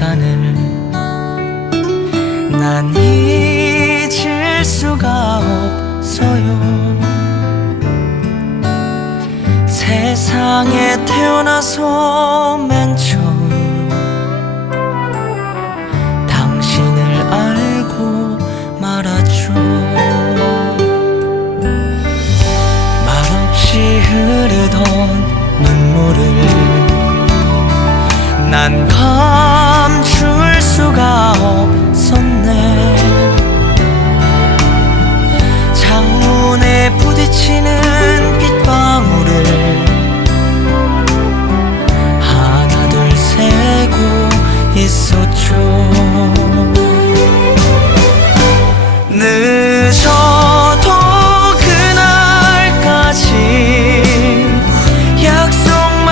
시간을 난 잊을 수가 없어요. 세상에 태어나서 맨 처음 당신을 알고 말았죠. 말없이 흐르던 눈물을 난감 부딪히는 빗방울을 하나 둘 세고 있었죠. 늘